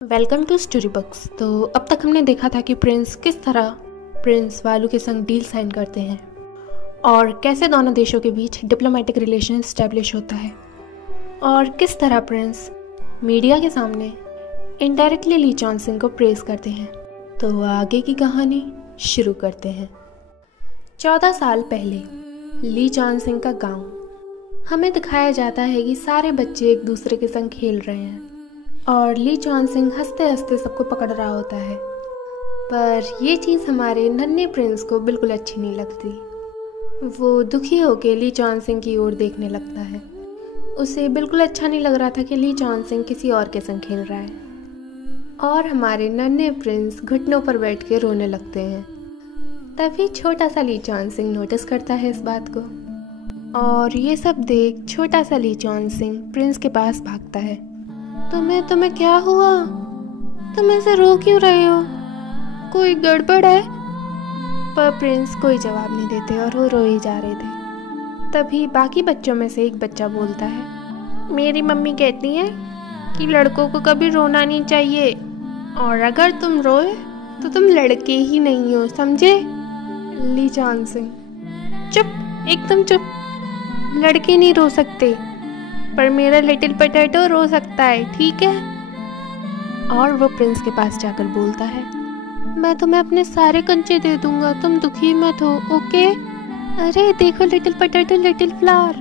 Welcome to story books. तो अब तक हमने देखा था कि प्रिंस किस तरह प्रिंस वालू के संग डील साइन करते हैं और कैसे दोनों देशों के बीच डिप्लोमेटिक रिलेशन स्टैब्लिश होता है और किस तरह प्रिंस मीडिया के सामने इनडायरेक्टली ली चॉन सिंह को प्रेज करते हैं। तो आगे की कहानी शुरू करते हैं। 14 साल पहले ली चॉन सिंह का गांव हमें दिखाया जाता है कि सारे बच्चे एक दूसरे के संग खेल रहे हैं और ली चॉन सिंह हंसते हंसते सबको पकड़ रहा होता है। पर ये चीज़ हमारे नन्हे प्रिंस को बिल्कुल अच्छी नहीं लगती। वो दुखी होकर ली चॉन सिंह की ओर देखने लगता है। उसे बिल्कुल अच्छा नहीं लग रहा था कि ली चॉन सिंह किसी और के संग खेल रहा है और हमारे नन्हे प्रिंस घुटनों पर बैठ के रोने लगते हैं। तभी छोटा सा ली चॉन सिंह नोटिस करता है इस बात को और ये सब देख छोटा सा ली चॉन सिंह प्रिंस के पास भागता है। तुम्हें क्या हुआ? तुम ऐसे रो क्यों रहे हो? कोई गड़बड़ है? पर प्रिंस कोई जवाब नहीं देते और वो रोए जा रहे थे। तभी बाकी बच्चों में से एक बच्चा बोलता है, मेरी मम्मी कहती है कि लड़कों को कभी रोना नहीं चाहिए और अगर तुम रोए तो तुम लड़के ही नहीं हो, समझे? ली चॉन सिंह, चुप, एकदम चुप। लड़के नहीं रो सकते पर मेरा लिटिल पोटैटो रो सकता है, ठीक है? और वो प्रिंस के पास जाकर बोलता है, मैं तुम्हें अपने सारे कंचे दे दूंगा, तुम दुखी मत हो, ओके? अरे देखो लिटिल पोटैटो, लिटिल फ्लावर,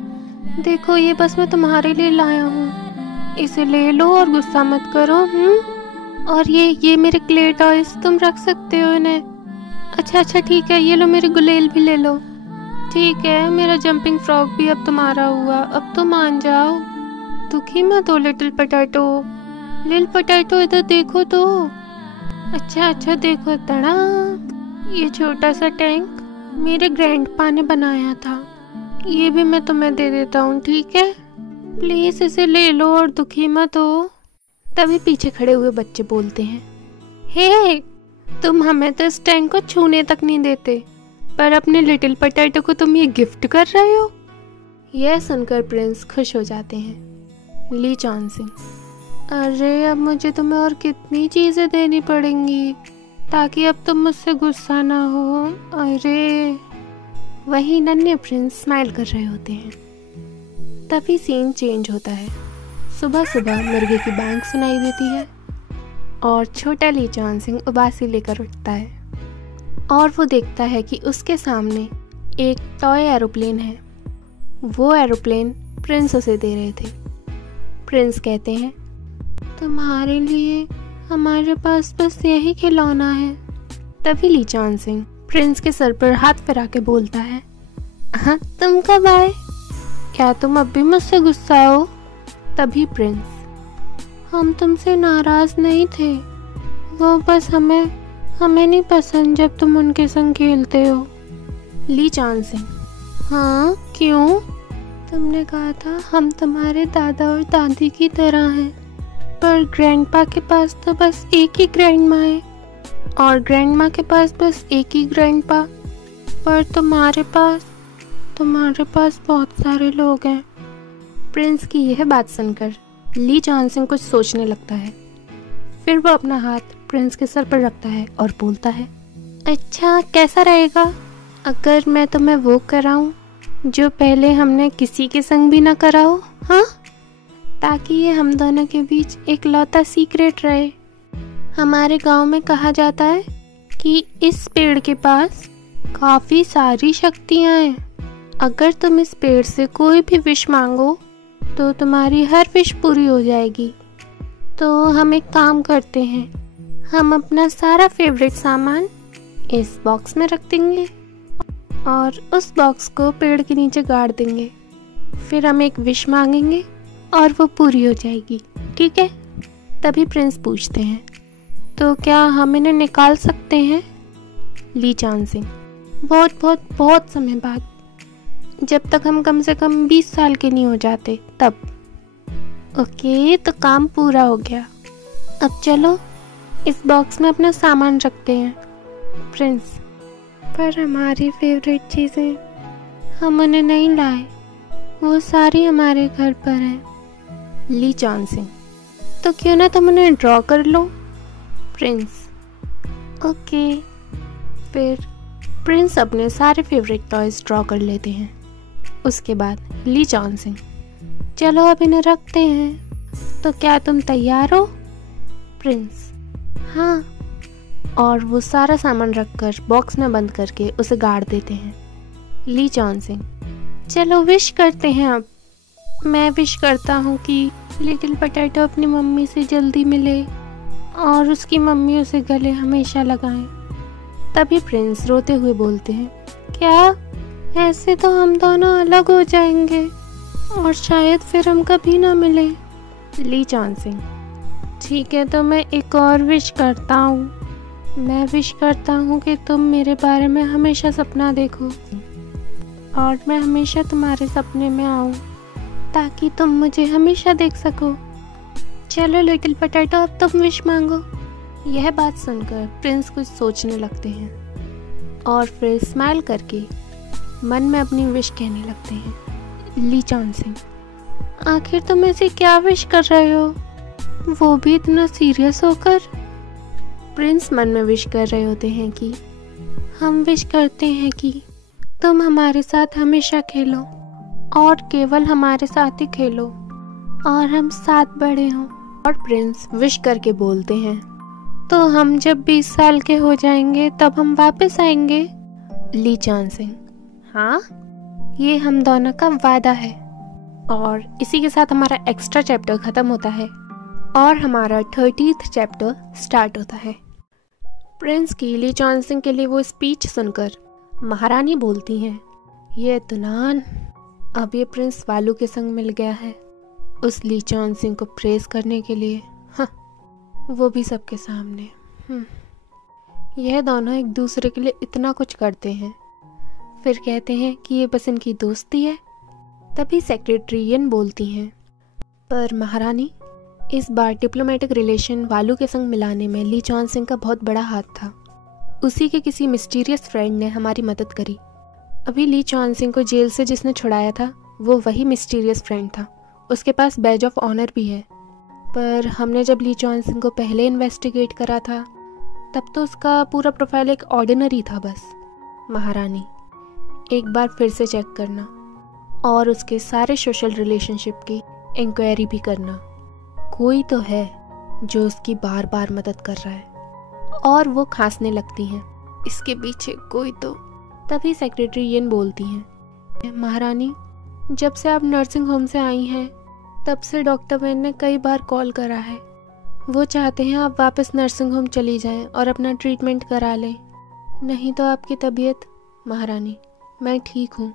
देखो ये बस मैं तुम्हारे लिए लाया हूँ, इसे ले लो और गुस्सा मत करो। और ये मेरे क्ले टॉयज, तुम रख सकते हो इन्हें। अच्छा ठीक है, ये लो मेरे गुलेल भी ले लो। ठीक है, मेरा जंपिंग फ्रॉक भी अब तुम्हारा हुआ, अब तो मान जाओ। दुखी मत हो लिटिल पोटैटो। लिटिल पोटैटो इधर देखो तो। अच्छा देखो तड़ा, ये छोटा सा टैंक मेरे ग्रैंडपा ने बनाया था, ये भी मैं तुम्हें दे देता हूँ, ठीक है? प्लीज इसे ले लो और दुखी मत हो। तभी पीछे खड़े हुए बच्चे बोलते हैं, हे तुम हमें तो इस टैंक को छूने तक नहीं देते पर अपने लिटिल पोटैटो को तुम ये गिफ्ट कर रहे हो। यह सुनकर प्रिंस खुश हो जाते हैं। ली चॉन सिंह, अरे अब मुझे तुम्हें और कितनी चीज़ें देनी पड़ेंगी ताकि अब तुम मुझसे गुस्सा ना हो। अरे वही नन्हे प्रिंस स्माइल कर रहे होते हैं। तभी सीन चेंज होता है। सुबह सुबह मुर्गे की बैंग सुनाई देती है और छोटा ली चॉन सिंह उबासी लेकर उठता है और वो देखता है कि उसके सामने एक टॉय एरोप्लेन है। वो एरोप्लेन प्रिंस उसे दे रहे थे। प्रिंस कहते हैं, तुम्हारे लिए हमारे पास बस यही खिलौना है। तभी ली चॉन सिंह प्रिंस के सर पर हाथ फिरा के बोलता है, हाँ तुम कब आए? क्या तुम अब भी मुझसे गुस्सा हो? तभी प्रिंस, हम तुमसे नाराज नहीं थे, वो बस हमें नहीं पसंद जब तुम उनके संग खेलते हो। ली चॉन सिंह, हाँ क्यों? तुमने कहा था हम तुम्हारे दादा और दादी की तरह हैं, पर ग्रैंडपा के पास तो बस एक ही ग्रैंड माँ है और ग्रैंड माँ के पास बस एक ही ग्रैंडपा, पर तुम्हारे पास बहुत सारे लोग हैं। प्रिंस की यह बात सुनकर ली चॉन सिंह कुछ सोचने लगता है। फिर वो अपना हाथ प्रिंस के सर पर रखता है और बोलता है, अच्छा कैसा रहेगा अगर मैं तुम्हें वो कराऊं जो पहले हमने किसी के संग भी ना करा हो? हाँ, ताकि ये हम दोनों के बीच एक लौता सीक्रेट रहे। हमारे गांव में कहा जाता है कि इस पेड़ के पास काफ़ी सारी शक्तियाँ हैं। अगर तुम इस पेड़ से कोई भी विश मांगो तो तुम्हारी हर विश पूरी हो जाएगी। तो हम एक काम करते हैं, हम अपना सारा फेवरेट सामान इस बॉक्स में रख देंगे और उस बॉक्स को पेड़ के नीचे गाड़ देंगे। फिर हम एक विश मांगेंगे और वो पूरी हो जाएगी, ठीक है? तभी प्रिंस पूछते हैं, तो क्या हम इन्हें निकाल सकते हैं? ली चॉन सिंह, बहुत समय बाद, जब तक हम कम से कम 20 साल के नहीं हो जाते तब। ओके, तो काम पूरा हो गया। अब चलो इस बॉक्स में अपना सामान रखते हैं। प्रिंस, पर हमारी फेवरेट चीज़ें हम उन्हें नहीं लाए, वो सारी हमारे घर पर हैं। ली चॉन सिंह, तो क्यों ना तुम उन्हें ड्रॉ कर लो। Prince okay. फिर प्रिंस अपने सारे फेवरेट टॉयज ड्रॉ कर लेते हैं। उसके बाद ली चॉन सिंह, चलो अब इन्हें रखते हैं, तो क्या तुम तैयार हो। प्रिंस हाँ। और वो सारा सामान रखकर बॉक्स में बंद करके उसे गाड़ देते हैं। ली चॉन सिंह, चलो विश करते हैं अब। मैं विश करता हूँ कि लिटिल पोटैटो अपनी मम्मी से जल्दी मिले और उसकी मम्मी उसे गले हमेशा लगाएं। तभी प्रिंस रोते हुए बोलते हैं, क्या ऐसे तो हम दोनों अलग हो जाएंगे और शायद फिर हम कभी ना मिले। ली चॉन सिंह, ठीक है तो मैं एक और विश करता हूँ। मैं विश करता हूँ कि तुम मेरे बारे में हमेशा सपना देखो और मैं हमेशा तुम्हारे सपने में आऊँ ताकि तुम मुझे हमेशा देख सको। चलो लिटिल पोटैटो अब तुम विश मांगो। यह बात सुनकर प्रिंस कुछ सोचने लगते हैं और फिर स्माइल करके मन में अपनी विश कहने लगते हैं। ली चॉन सिंह, आखिर तुम ऐसे क्या विश कर रहे हो, वो भी इतना सीरियस होकर। प्रिंस मन में विश कर रहे होते हैं कि हम विश करते हैं कि तुम हमारे साथ हमेशा खेलो और केवल हमारे साथ ही खेलो और हम साथ बड़े हों। और प्रिंस विश करके बोलते हैं, तो हम जब 20 साल के हो जाएंगे तब हम वापस आएंगे। ली चॉन सिंह, हाँ ये हम दोनों का वादा है। और इसी के साथ हमारा एक्स्ट्रा चैप्टर ख़त्म होता है और हमारा 30th चैप्टर स्टार्ट होता है। प्रिंस की ली चॉन सिंह के लिए वो स्पीच सुनकर महारानी बोलती हैं, ये इत्मीनान, अब ये प्रिंस वालू के संग मिल गया है उस ली चॉन सिंह को प्रेज करने के लिए। हाँ, वो भी सबके सामने। यह दोनों एक दूसरे के लिए इतना कुछ करते हैं, फिर कहते हैं कि ये बस इनकी दोस्ती है। तभी सेक्रेटरीन बोलती हैं, पर महारानी इस बार डिप्लोमेटिक रिलेशन वालू के संग मिलाने में ली चॉन सिंह का बहुत बड़ा हाथ था। उसी के किसी मिस्टीरियस फ्रेंड ने हमारी मदद करी। अभी ली चॉन सिंह को जेल से जिसने छुड़ाया था वो वही मिस्टीरियस फ्रेंड था। उसके पास बैज ऑफ ऑनर भी है, पर हमने जब ली चॉन सिंह को पहले इन्वेस्टिगेट करा था तब तो उसका पूरा प्रोफाइल एक ऑर्डिनरी था बस। महारानी एक बार फिर से चेक करना और उसके सारे सोशल रिलेशनशिप की इंक्वायरी भी करना। कोई तो है जो उसकी बार बार मदद कर रहा है। और वो खांसने लगती हैं, इसके पीछे कोई तो। तभी सेक्रेटरी येन बोलती हैं, महारानी जब से आप नर्सिंग होम से आई हैं तब से डॉक्टर वेन ने कई बार कॉल करा है। वो चाहते हैं आप वापस नर्सिंग होम चली जाएं और अपना ट्रीटमेंट करा लें, नहीं तो आपकी तबीयत। महारानी मैं ठीक हूँ,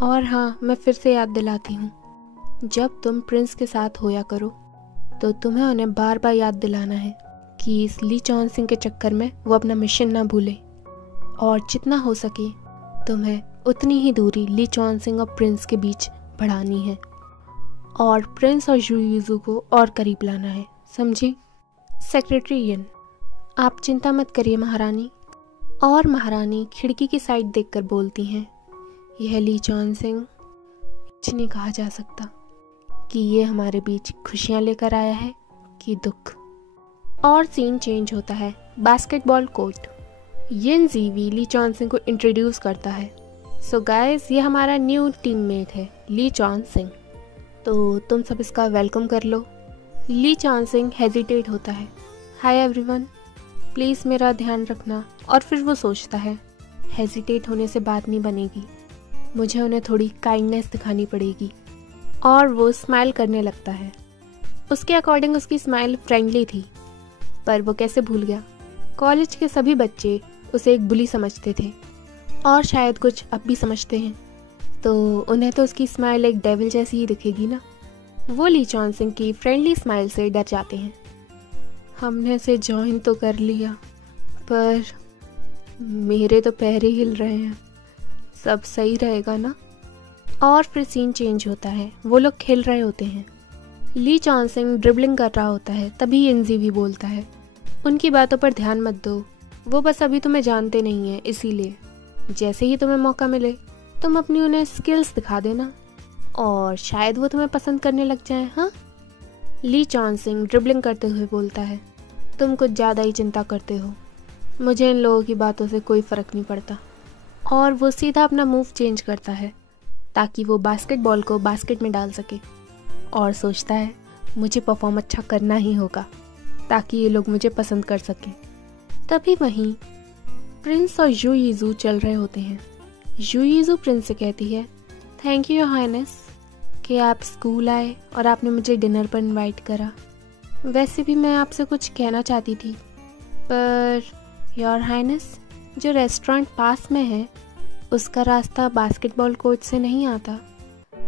और हाँ मैं फिर से याद दिलाती हूँ, जब तुम प्रिंस के साथ होया करो तो तुम्हें उन्हें बार बार याद दिलाना है कि इस ली चॉन सिंह के चक्कर में वो अपना मिशन ना भूले, और जितना हो सके तुम्हें उतनी ही दूरी ली चॉन सिंह और प्रिंस के बीच बढ़ानी है और प्रिंस और यूयू को और करीब लाना है, समझी। सेक्रेटरी येन, आप चिंता मत करिए महारानी। और महारानी खिड़की की साइड देखकर बोलती हैं, यह ली चॉन सिंह कुछ नहीं कहा जा सकता कि ये हमारे बीच खुशियाँ लेकर आया है कि दुख। और सीन चेंज होता है बास्केटबॉल कोर्ट। येन ज़ीवी ली चॉन सिंह को इंट्रोड्यूस करता है। सो गाइस, ये हमारा न्यू टीममेट है ली चॉन सिंह, तो तुम सब इसका वेलकम कर लो। ली चॉन सिंह हेजिटेट होता है, हाय एवरीवन, प्लीज़ मेरा ध्यान रखना। और फिर वो सोचता है हेजिटेट होने से बात नहीं बनेगी, मुझे उन्हें थोड़ी काइंडनेस दिखानी पड़ेगी। और वो स्माइल करने लगता है। उसके अकॉर्डिंग उसकी स्माइल फ्रेंडली थी, पर वो कैसे भूल गया। कॉलेज के सभी बच्चे उसे एक बुली समझते थे और शायद कुछ अब भी समझते हैं, तो उन्हें तो उसकी स्माइल एक डेविल जैसी ही दिखेगी ना। वो ली चॉन सिंह की फ्रेंडली स्माइल से डर जाते हैं। हमने इसे ज्वाइन तो कर लिया, पर मेरे तो पैर ही हिल रहे हैं, सब सही रहेगा ना। और फिर सीन चेंज होता है, वो लोग खेल रहे होते हैं। ली चॉन सिंह ड्रिबलिंग कर रहा होता है, तभी एनजी भी बोलता है, उनकी बातों पर ध्यान मत दो, वो बस अभी तुम्हें जानते नहीं हैं, इसीलिए जैसे ही तुम्हें मौका मिले तुम अपनी उन्हें स्किल्स दिखा देना और शायद वो तुम्हें पसंद करने लग जाएं। हाँ, ली चॉनसिंग ड्रिबलिंग करते हुए बोलता है, तुम कुछ ज़्यादा ही चिंता करते हो, मुझे इन लोगों की बातों से कोई फ़र्क नहीं पड़ता। और वो सीधा अपना मूव चेंज करता है ताकि वो बास्केटबॉल को बास्केट में डाल सके, और सोचता है मुझे परफॉर्म अच्छा करना ही होगा ताकि ये लोग मुझे पसंद कर सकें। तभी वहीं प्रिंस और यू यीज़ू चल रहे होते हैं। यू यीज़ू प्रिंस से कहती है, थैंक यू योर हाइनेस कि आप स्कूल आए और आपने मुझे डिनर पर इनवाइट करा। वैसे भी मैं आपसे कुछ कहना चाहती थी, पर योर हाइनेस जो रेस्टोरेंट पास में है उसका रास्ता बास्केटबॉल कोर्ट से नहीं आता।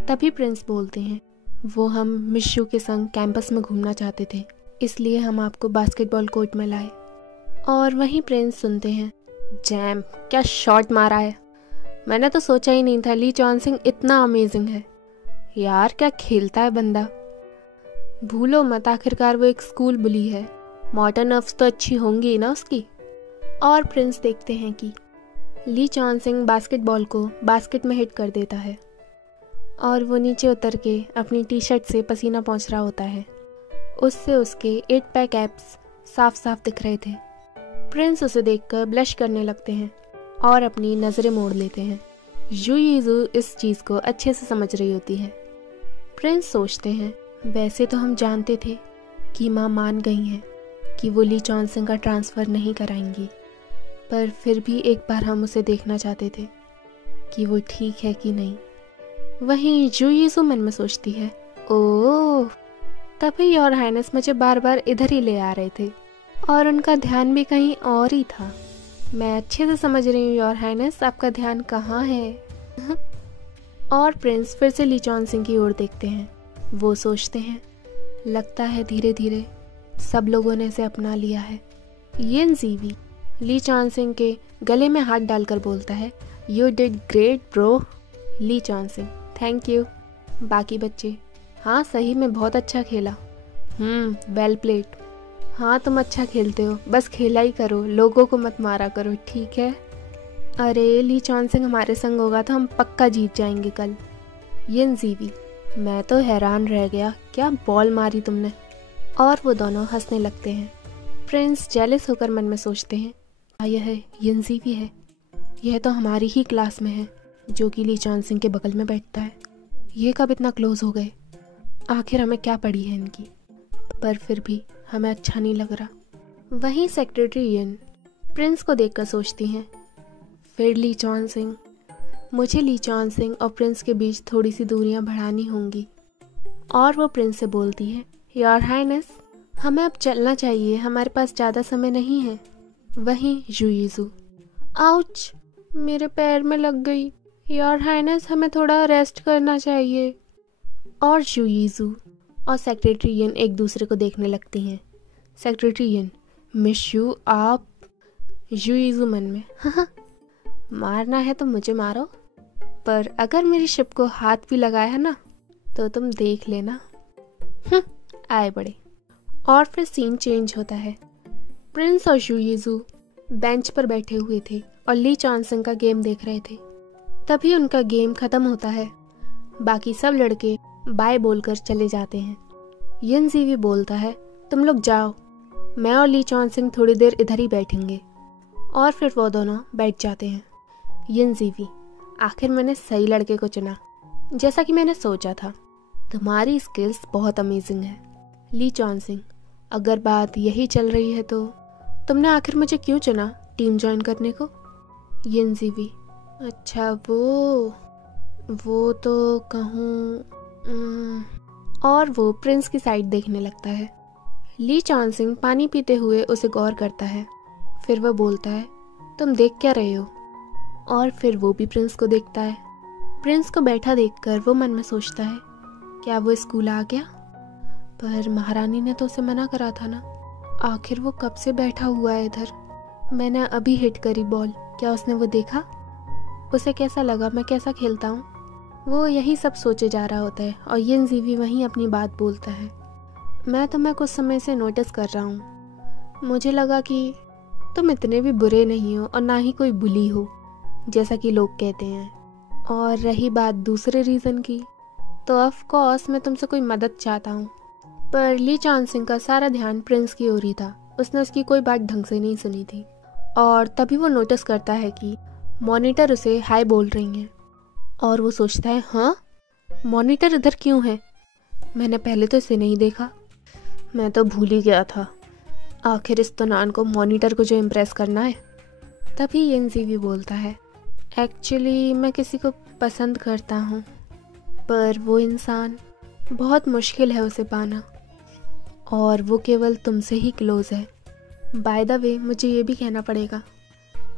तभी प्रिंस बोलते हैं, वो हम मिस यू के संग कैंपस में घूमना चाहते थे, इसलिए हम आपको बास्केटबॉल कोर्ट में लाए। और वहीं प्रिंस सुनते हैं, जैम क्या शॉट मारा है, मैंने तो सोचा ही नहीं था ली चॉनसिंग इतना अमेजिंग है। यार क्या खेलता है बंदा। भूलो मत, आखिरकार वो एक स्कूल बुली है, मोटर नर्व्स तो अच्छी होंगी ना उसकी। और प्रिंस देखते हैं कि ली चॉनसिंग बास्केटबॉल को बास्केट में हिट कर देता है और वो नीचे उतर के अपनी टी शर्ट से पसीना पोंछ रहा होता है। उससे उसके 8 पैक एब्स साफ साफ दिख रहे थे। प्रिंस उसे देखकर ब्लश करने लगते हैं और अपनी नज़रें मोड़ लेते हैं। यू यीज़ू इस चीज़ को अच्छे से समझ रही होती है। प्रिंस सोचते हैं, वैसे तो हम जानते थे कि माँ मान गई हैं कि वो ली चॉनसिंग का ट्रांसफ़र नहीं कराएंगी, पर फिर भी एक बार हम उसे देखना चाहते थे कि वो ठीक है कि नहीं। वहीं यू यीज़ू मन में सोचती है, ओह तभी योर हाइनेस मुझे बार बार इधर ही ले आ रहे थे और उनका ध्यान भी कहीं और ही था। मैं अच्छे से समझ रही हूँ योर हाइनेस, आपका ध्यान कहाँ है। और प्रिंस फिर से ली चॉनसिंग की ओर देखते हैं। वो सोचते हैं, लगता है धीरे धीरे सब लोगों ने इसे अपना लिया है। यिन ज़ीवी ली चॉनसिंग के गले में हाथ डालकर बोलता है, यू डिड ग्रेट ब्रो। ली चॉनसिंग, थैंक यू। बाकी बच्चे, हाँ सही में बहुत अच्छा खेला। Well played. हाँ तुम अच्छा खेलते हो, बस खेला ही करो, लोगों को मत मारा करो, ठीक है। अरे ली चॉनसिंग हमारे संग होगा तो हम पक्का जीत जाएंगे कल। यिन ज़ीवी, मैं तो हैरान रह गया, क्या बॉल मारी तुमने। और वो दोनों हंसने लगते हैं। प्रिंस जेलस होकर मन में सोचते हैं, यह यिन ज़ीवी है, यह तो हमारी ही क्लास में है जो कि ली चॉनसिंग के बगल में बैठता है। ये कब इतना क्लोज हो गए, आखिर हमें क्या पड़ी है इनकी। पर फिर भी हमें अच्छा नहीं लग रहा। वहीं सेक्रेटरी यिन प्रिंस को देखकर सोचती हैं, फिर ली चॉनसिंग, मुझे ली चॉनसिंग और प्रिंस के बीच थोड़ी सी दूरियां बढ़ानी होंगी। और वो प्रिंस से बोलती है, योर हाइनेस हमें अब चलना चाहिए, हमारे पास ज़्यादा समय नहीं है। वहीं यू यीज़ू, आउच मेरे पैर में लग गई, योर हाइनेस हमें थोड़ा रेस्ट करना चाहिए। और यू यीज़ू और सेक्रेटरी यिन एक दूसरे को देखने लगती हैं। सेक्रेटरी यिन, मिस यू आप। यू यीज़ू मन में, हाँ मारना है तो मुझे मारो, पर अगर मेरी शिप को हाथ भी लगाया ना तो तुम देख लेना। आए बड़े। और फिर सीन चेंज होता है। प्रिंस और यू यीज़ू बेंच पर बैठे हुए थे और ली चॉनसिंग का गेम देख रहे थे। तभी उनका गेम खत्म होता है। बाकी सब लड़के बाय बोलकर चले जाते हैं। यिन ज़ीवी बोलता है, तुम लोग जाओ, मैं और ली चॉनसिंग थोड़ी देर इधर ही बैठेंगे। और फिर वो दोनों बैठ जाते हैं। यिन ज़ीवी, आखिर मैंने सही लड़के को चुना, जैसा कि मैंने सोचा था, तुम्हारी स्किल्स बहुत अमेजिंग है। ली चॉनसिंग, अगर बात यही चल रही है तो तुमने आखिर मुझे क्यों चुना टीम ज्वाइन करने को। यिन ज़ीवी, अच्छा वो तो कहूँ। और वो प्रिंस की साइड देखने लगता है। ली चॉनसिंग पानी पीते हुए उसे गौर करता है। फिर वह बोलता है, तुम देख क्या रहे हो। और फिर वो भी प्रिंस को देखता है। प्रिंस को बैठा देखकर वो मन में सोचता है, क्या वो स्कूल आ गया, पर महारानी ने तो उसे मना करा था ना। आखिर वो कब से बैठा हुआ है इधर। मैंने अभी हिट करी बॉल, क्या उसने वो देखा, उसे कैसा लगा, मैं कैसा खेलता हूँ। वो यही सब सोचे जा रहा होता है और यिन ज़ीवी वहीं अपनी बात बोलता है। मैं तुम्हें कुछ समय से नोटिस कर रहा हूँ, मुझे लगा कि तुम इतने भी बुरे नहीं हो और ना ही कोई बुली हो जैसा कि लोग कहते हैं। और रही बात दूसरे रीज़न की, तो ऑफ कोर्स मैं तुमसे कोई मदद चाहता हूँ। पर ली चांसिंग का सारा ध्यान प्रिंस की ओर ही था। उसने उसकी कोई बात ढंग से नहीं सुनी थी और तभी वो नोटिस करता है कि मॉनिटर उसे हाय बोल रही हैं और वो सोचता है, हाँ मॉनिटर इधर क्यों है? मैंने पहले तो इसे नहीं देखा। मैं तो भूल ही गया था। आखिर इस तुनान को मॉनिटर को जो इम्प्रेस करना है। तभी येनजी भी बोलता है, एक्चुअली मैं किसी को पसंद करता हूँ, पर वो इंसान बहुत मुश्किल है उसे पाना और वो केवल तुमसे ही क्लोज है। बाय द वे मुझे ये भी कहना पड़ेगा,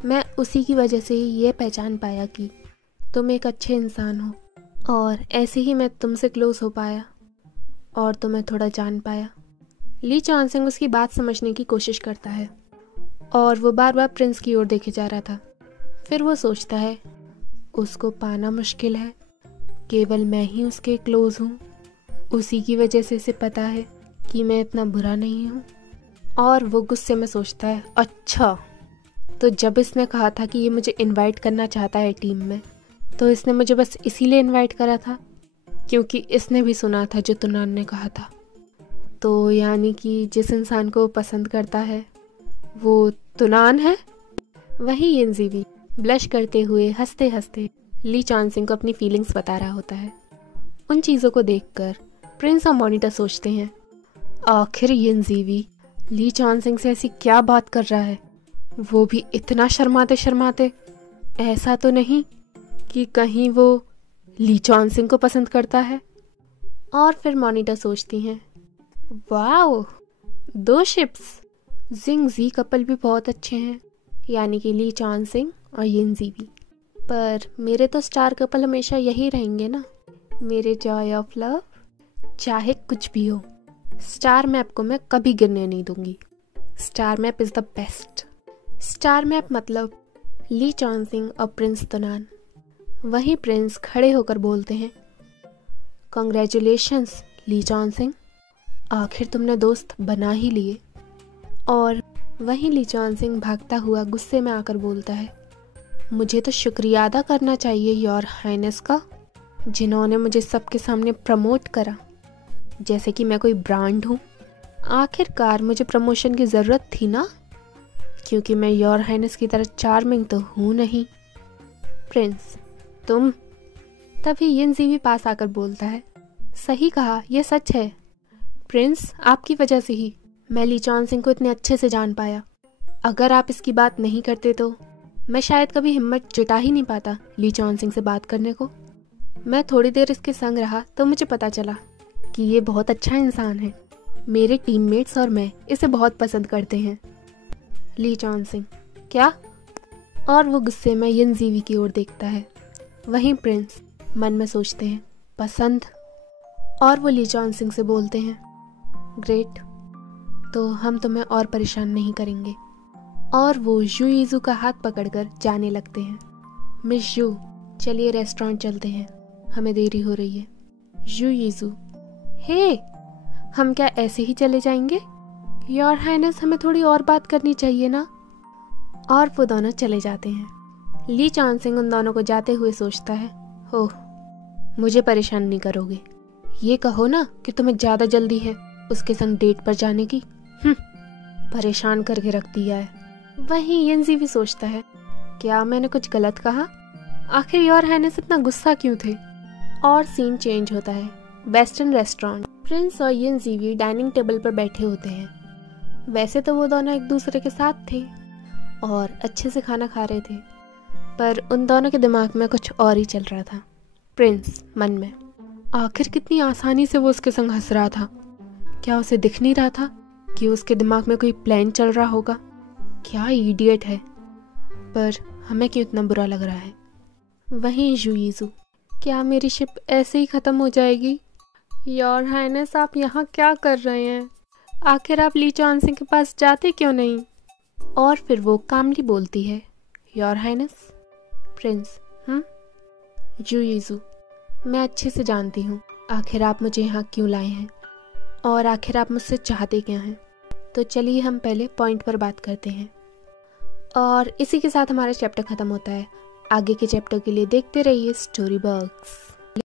मैं उसी की वजह से ही ये पहचान पाया कि तुम एक अच्छे इंसान हो और ऐसे ही मैं तुमसे क्लोज हो पाया और तुम्हें थोड़ा जान पाया। ली चांसिंग उसकी बात समझने की कोशिश करता है और वो बार बार प्रिंस की ओर देखे जा रहा था। फिर वो सोचता है, उसको पाना मुश्किल है, केवल मैं ही उसके क्लोज हूँ, उसी की वजह से इसे पता है कि मैं इतना बुरा नहीं हूँ। और वो गुस्से में सोचता है, अच्छा तो जब इसने कहा था कि ये मुझे इनवाइट करना चाहता है टीम में, तो इसने मुझे बस इसीलिए इनवाइट करा था क्योंकि इसने भी सुना था जो तुनान ने कहा था। तो यानी कि जिस इंसान को पसंद करता है वो तुनान है। वही येनजी भी ब्लश करते हुए हंसते हंसते ली चांसिंग को अपनी फीलिंग्स बता रहा होता है। उन चीज़ों को देखकर प्रिंस और मॉनिटर सोचते हैं, आखिर येनजी भी ली चांसिंग से ऐसी क्या बात कर रहा है, वो भी इतना शर्माते शर्माते। ऐसा तो नहीं कि कहीं वो ली चांसिंग को पसंद करता है। और फिर मॉनिटर सोचती हैं, वाओ 2 शिप्स। जिंग जी कपल भी बहुत अच्छे हैं, यानी कि ली चांसिंग और येनजी भी। पर मेरे तो स्टार कपल हमेशा यही रहेंगे ना, मेरे जॉय ऑफ लव। चाहे कुछ भी हो, स्टार मैप को मैं कभी गिरने नहीं दूंगी। Star map is the best. Star map मतलब ली चांसिंग और प्रिंस तुनान। वहीं प्रिंस खड़े होकर बोलते हैं, कॉन्ग्रेचुलेशंस ली चांसिंग, आखिर तुमने दोस्त बना ही लिए। और वहीं ली चांसिंग भागता हुआ गुस्से में आकर बोलता है, मुझे तो शुक्रिया अदा करना चाहिए योर हाइनेस का, जिन्होंने मुझे सबके सामने प्रमोट करा जैसे कि मैं कोई ब्रांड हूँ। आखिरकार मुझे प्रमोशन की ज़रूरत थी ना, क्योंकि मैं योर हाइनेस की तरह चार्मिंग तो हूँ नहीं। प्रिंस तुम। तभी येनजी भी पास आकर बोलता है, सही कहा, यह सच है प्रिंस, आपकी वजह से ही मैं ली चांसिंग को इतने अच्छे से जान पाया। अगर आप इसकी बात नहीं करते तो मैं शायद कभी हिम्मत जुटा ही नहीं पाता ली चांसिंग से बात करने को। मैं थोड़ी देर इसके संग रहा तो मुझे पता चला कि ये बहुत अच्छा इंसान है। मेरे टीममेट्स और मैं इसे बहुत पसंद करते हैं। ली चांसिंग क्या? और वो गुस्से में येनजी की ओर देखता है। वहीं प्रिंस मन में सोचते हैं, पसंद। और वो ली चांसिंग से बोलते हैं, ग्रेट, तो हम तुम्हें और परेशान नहीं करेंगे। और वो यू यीजू का हाथ पकड़कर जाने लगते हैं। मिस यू, चलिए रेस्टोरेंट चलते हैं, हमें देरी हो रही है। यू यीजू, हे, हम क्या ऐसे ही चले जाएंगे? योर हाइनेस, हमें थोड़ी और बात करनी चाहिए ना। और वो दोनों चले जाते हैं। ली चांसिंग उन दोनों को जाते हुए सोचता है, ओह, मुझे परेशान नहीं करोगे। ये कहो ना कि तुम्हें ज़्यादा जल्दी है उसके संग डेट पर जाने की। परेशान करके रख दिया है। वहीं येनजी भी सोचता है, क्या मैंने कुछ गलत कहा? आखिर योर हाइनेस इतना गुस्सा क्यों थे? और सीन चेंज होता है वेस्टर्न रेस्टोरेंट। प्रिंस और येनजी भी डाइनिंग टेबल पर बैठे होते हैं। वैसे तो वो दोनों एक दूसरे के साथ थे और अच्छे से खाना खा रहे थे, पर उन दोनों के दिमाग में कुछ और ही चल रहा था। प्रिंस मन में, आखिर कितनी आसानी से वो उसके संग हंस रहा था। क्या उसे दिख नहीं रहा था कि उसके दिमाग में कोई प्लान चल रहा होगा? क्या इडियट है, पर हमें क्यों इतना बुरा लग रहा है। वहीं यू यीजू, क्या मेरी शिप ऐसे ही ख़त्म हो जाएगी? योर हाइनेस, आप यहाँ क्या कर रहे हैं? आखिर आप ली चांसिंग के पास जाते क्यों नहीं? और फिर वो कामली बोलती है, योर हाइनेस। प्रिंस, यू यीजू, मैं अच्छे से जानती हूँ आखिर आप मुझे यहाँ क्यों लाए हैं और आखिर आप मुझसे चाहते क्या हैं। तो चलिए हम पहले पॉइंट पर बात करते हैं। और इसी के साथ हमारा चैप्टर ख़त्म होता है। आगे के चैप्टर के लिए देखते रहिए स्टोरी बॉक्स।